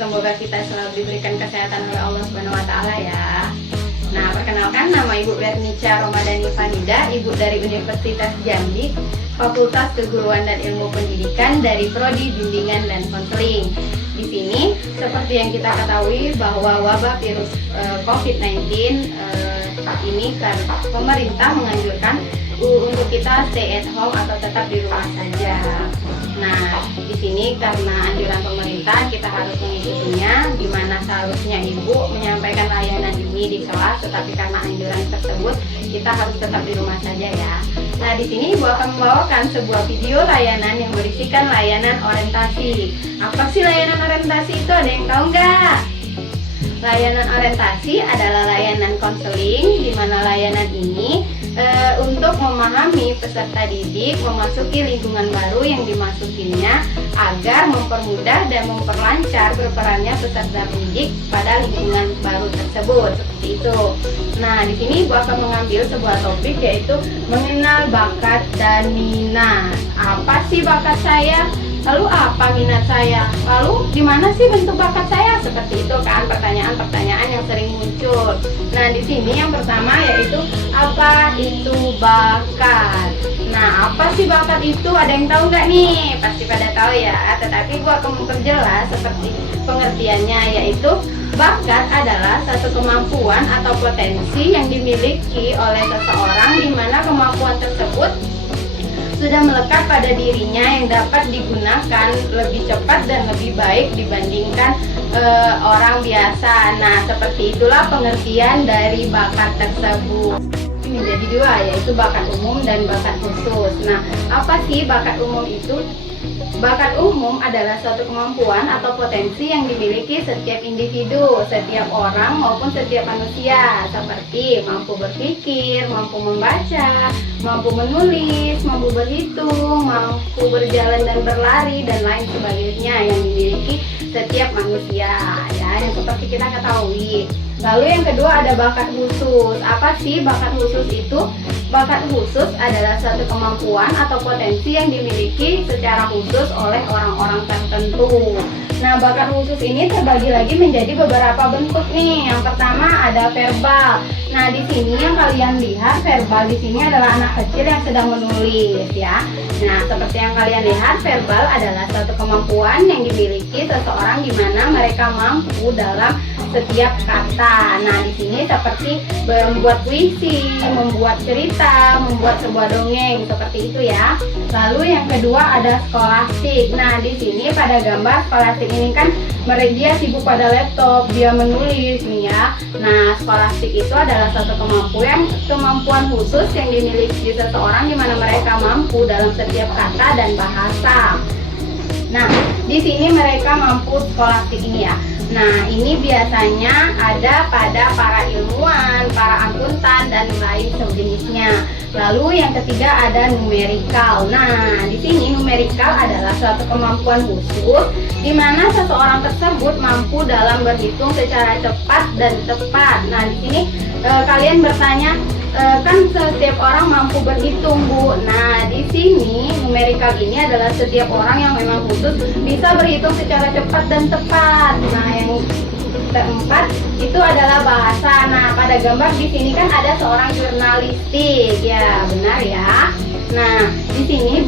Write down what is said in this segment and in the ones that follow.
Semoga kita selalu diberikan kesehatan oleh Allah Subhanahu wa taala ya. Nah, perkenalkan, nama Ibu Bernica Romadhani Fanida, Ibu dari Universitas Jambi, Fakultas Keguruan dan Ilmu Pendidikan dari Prodi Bimbingan dan Konseling. Di sini, seperti yang kita ketahui bahwa wabah virus COVID-19 ini karena pemerintah menganjurkan untuk kita stay at home atau tetap di rumah saja. Nah, di sini karena anjuran pemerintah kita harus mengikutinya, di mana seharusnya ibu menyampaikan layanan ini di kelas, tetapi karena anjuran tersebut kita harus tetap di rumah saja ya. Nah, di sini ibu akan membawakan sebuah video layanan yang berisikan layanan orientasi. Apa sih layanan orientasi itu? Ada yang tahu nggak? Layanan orientasi adalah layanan konseling, di mana layanan ini untuk memahami peserta didik memasuki lingkungan baru yang dimasukinya agar mempermudah dan memperlancar berperannya peserta didik pada lingkungan baru tersebut, seperti itu. Nah, di sini ibu akan mengambil sebuah topik, yaitu mengenal bakat dan minat. Apa sih bakat saya? Lalu apa minat saya? Lalu di mana sih bentuk bakat saya? Seperti itu kan pertanyaan-pertanyaan yang sering muncul. Nah, di sini yang pertama yaitu apa itu bakat? Nah, apa sih bakat itu? Ada yang tahu nggak nih? Pasti pada tahu ya. Tetapi gua akan memperjelas seperti pengertiannya, yaitu bakat adalah satu kemampuan atau potensi yang dimiliki oleh seseorang, di mana kemampuan tersebut sudah melekat pada dirinya yang dapat digunakan lebih cepat dan lebih baik dibandingkan orang biasa. Nah, seperti itulah pengertian dari bakat tersebut. Menjadi dua, yaitu bakat umum dan bakat khusus. Nah, apa sih bakat umum itu? Bakat umum adalah suatu kemampuan atau potensi yang dimiliki setiap individu, setiap orang maupun setiap manusia, seperti mampu berpikir, mampu membaca, mampu menulis, mampu berhitung, mampu berjalan dan berlari, dan lain sebagainya yang dimiliki setiap manusia, ya, yang seperti kita ketahui. Lalu yang kedua ada bakat khusus. Apa sih bakat khusus itu? Bakat khusus adalah suatu kemampuan atau potensi yang dimiliki secara khusus oleh orang-orang tertentu. Nah, bakat khusus ini terbagi lagi menjadi beberapa bentuk nih. Yang pertama ada verbal. Nah, di sini yang kalian lihat, verbal di sini adalah anak kecil yang sedang menulis ya. Nah, seperti yang kalian lihat, verbal adalah suatu kemampuan yang dimiliki seseorang, di mana mereka mampu dalam setiap kata. Nah, di sini seperti membuat puisi, membuat cerita, membuat sebuah dongeng, seperti itu ya. Lalu yang kedua ada skolastik. Nah, di sini pada gambar skolastik ini kan dia sibuk pada laptop, dia menulis nih ya. Nah, skolastik itu adalah suatu kemampuan khusus yang dimiliki seseorang, di mana mereka mampu dalam setiap kata dan bahasa. Nah, di sini mereka mampu skolastik ini ya. Nah, ini biasanya ada pada para ilmuwan, para akuntan, dan lain sejenisnya. Lalu yang ketiga ada numerikal. Nah, di sini numerikal adalah suatu kemampuan khusus, di mana seseorang tersebut mampu dalam berhitung secara cepat dan tepat. Nah, di sini kalian bertanya, kan setiap orang mampu berhitung, Bu. Nah, di sini numerikal ini adalah setiap orang yang memang khusus bisa berhitung secara cepat dan tepat. Nah, yang keempat itu adalah bahasa. Nah, pada gambar di sini kan ada seorang jurnalistik, ya benar ya. Nah, di sini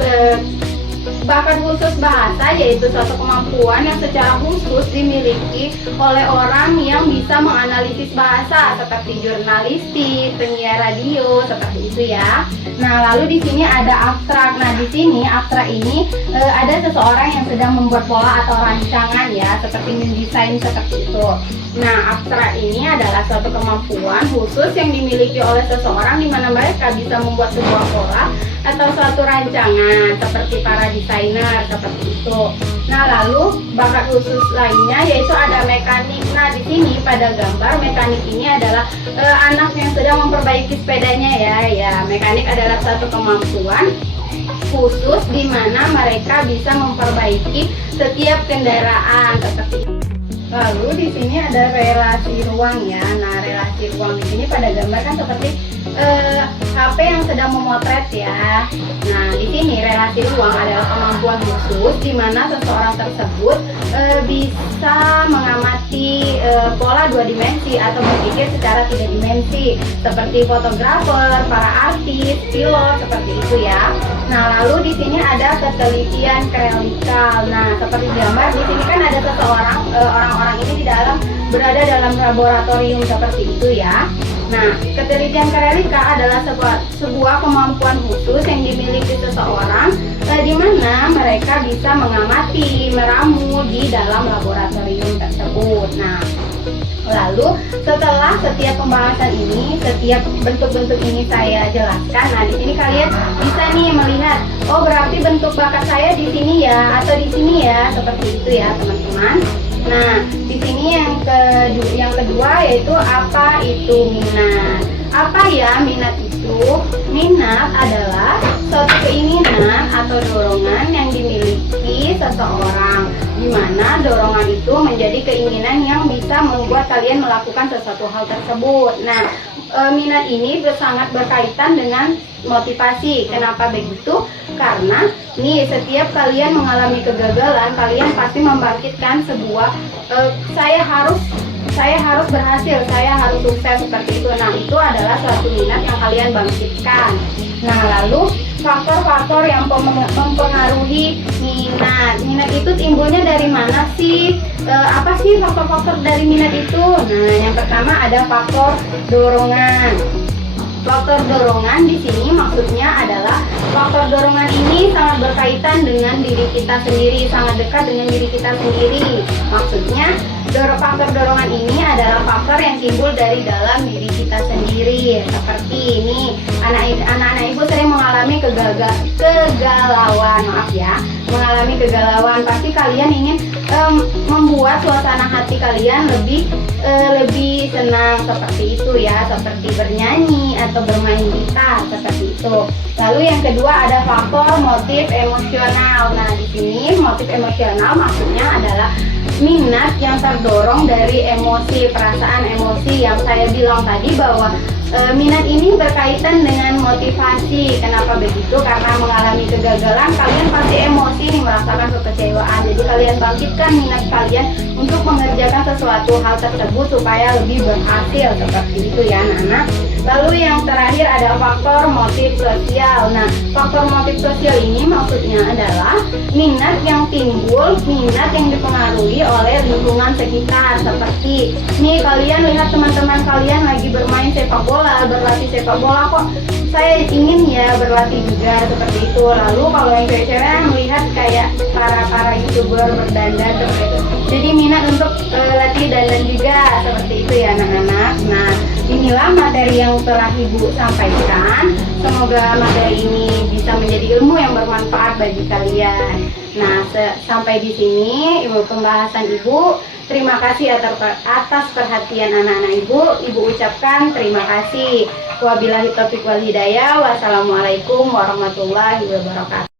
bakat khusus bahasa yaitu suatu kemampuan yang secara khusus dimiliki oleh orang yang bisa menganalisis bahasa, seperti jurnalistik, penyiar radio, seperti itu ya. Nah, lalu di sini ada abstrak. Nah, di sini abstrak ini ada seseorang yang sedang membuat pola atau rancangan ya, seperti mendesain, seperti itu. Nah, abstrak ini adalah suatu kemampuan khusus yang dimiliki oleh seseorang, di mana mereka bisa membuat sebuah pola atau suatu rancangan, seperti para desainer, seperti itu. Nah, lalu bakat khusus lainnya yaitu ada mekanik. Nah, di sini pada gambar mekanik ini adalah anak yang sedang memperbaiki sepedanya ya. Ya, mekanik adalah satu kemampuan khusus di mana mereka bisa memperbaiki setiap kendaraan, seperti itu. Lalu di sini ada relasi ruang ya. Nah, relasi ruang di sini pada gambar kan seperti HP yang sedang memotret ya. Nah, di sini relasi ruang adalah kemampuan khusus di mana seseorang tersebut bisa mengamati pola dua dimensi atau berpikir secara tiga dimensi, seperti fotografer, para artis, pilot, seperti itu ya. Nah, lalu di sini ada ketelitian klerekal. Nah, seperti gambar di sini kan ada seseorang, orang-orang ini berada dalam laboratorium seperti itu ya. Nah, ketelitian klerekal adalah sebuah kemampuan khusus yang dimiliki seseorang di mana mereka bisa mengamati, meramu di dalam laboratorium tersebut. Nah, lalu setelah setiap pembahasan ini, setiap bentuk-bentuk ini saya jelaskan. Nah, di sini kalian bisa nih melihat, oh berarti bentuk bakat saya di sini ya, atau di sini ya, seperti itu ya, teman-teman. Nah, di sini yang kedua yaitu apa itu minat. Apa ya minat itu? Minat adalah suatu keinginan atau dorongan yang dimiliki seseorang, di mana dorongan itu menjadi keinginan yang bisa membuat kalian melakukan sesuatu hal tersebut. Nah, minat ini sangat berkaitan dengan motivasi. Kenapa begitu? Karena nih setiap kalian mengalami kegagalan, kalian pasti membangkitkan sebuah saya harus berhasil, saya harus sukses seperti itu. Nah, itu adalah suatu minat yang kalian bangkitkan. Nah, lalu faktor-faktor yang mempengaruhi minat. Minat itu timbulnya dari mana sih? Apa sih faktor-faktor dari minat itu? Nah, yang pertama ada faktor dorongan. Faktor dorongan di sini maksudnya adalah faktor dorongan ini sangat berkaitan dengan diri kita sendiri, sangat dekat dengan diri kita sendiri. Maksudnya faktor dorongan ini adalah faktor yang timbul dari dalam diri kita sendiri. Seperti ini, anak-anak ibu sering mengalami kegalauan, maaf ya, mengalami kegalauan. Pasti kalian ingin membuat suasana hati kalian lebih senang, seperti itu ya, seperti bernyanyi atau bermain gitar seperti itu. Lalu yang kedua ada faktor motif emosional. Nah, di sini motif emosional maksudnya adalah minat yang terdorong dari emosi, perasaan emosi yang saya bilang tadi bahwa minat ini berkaitan dengan motivasi. Kenapa begitu? Karena mengalami kegagalan, kalian pasti emosi nih, merasakan kekecewaan. Jadi kalian bangkitkan minat kalian untuk mengerjakan sesuatu hal tersebut supaya lebih berhasil, seperti itu ya anak-anak. Lalu yang terakhir ada faktor motif sosial. Nah, faktor motif sosial ini maksudnya adalah minat yang timbul, minat yang dipengaruhi oleh lingkungan sekitar. Seperti nih, kalian lihat teman-teman kalian lagi bermain sepak bola, berlatih sepak bola, kok saya ingin ya berlatih juga, seperti itu. Lalu kalau yang cewek-cewek melihat kayak para youtuber berdandan seperti itu, jadi minat untuk latih dandan juga, seperti itu ya anak-anak. Nah, inilah materi yang telah ibu sampaikan. Semoga materi ini bisa menjadi ilmu yang bermanfaat bagi kalian. Nah, sampai di sini pembahasan ibu. Terima kasih atas perhatian anak-anak ibu. Ibu ucapkan terima kasih. Wabillahi taufiq wal hidayah. Wassalamualaikum warahmatullahi wabarakatuh.